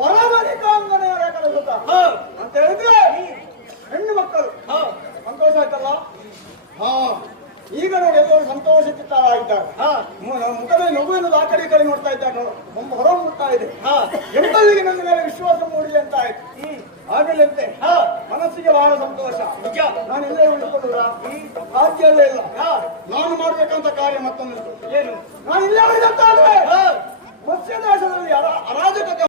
ವರಮಣಿಕಾಂಗನೆಯರ ಕೆಲಸ ಅಂತ ಹೇಳಿದ್ರೆ ಹೆಣ್ಣು ಮಕ್ಕಳು ಸಂತೋಷ ಆಯ್ತಲ್ಲ. ಈಗ ನೋಡಿ ಎಲ್ಲರೂ ಸಂತೋಷ ಚಿತ್ತಾರಾಗಿದ್ದಾರೆ. ಮುಖದ ನಗುವಿನ ಆ ಕಡೆ ಈ ಕಡೆ ನೋಡ್ತಾ ಇದ್ದಾರೆ. ನಮ್ಮ ಹೊರ ಮುಟ್ತಾ ಇದೆ. ಎಂಬಲ್ಲಿಗೆ ನನ್ನ ಮೇಲೆ ವಿಶ್ವಾಸ ಮೂಡಿದೆ ಅಂತ ಆಯ್ತು. ಆಗಲಂತೆ ಮನಸ್ಸಿಗೆ ಬಹಳ ಸಂತೋಷ. ನಾನು ಎಲ್ಲೇ ಉಳಿದುಕೊಳ್ಳುವ ಸಾಧ್ಯವೇ ಇಲ್ಲ. ನಾನು ಮಾಡ್ಬೇಕಂತ ಕಾರ್ಯ ಮತ್ತೊಂದು ಏನು, ನಾನು ಇಲ್ಲೇ ಉಳಿದಂತಾದ್ರೆ ಮತ್ಸ್ಯ ದೇಶದಲ್ಲಿ ಅರಾಜಕತೆ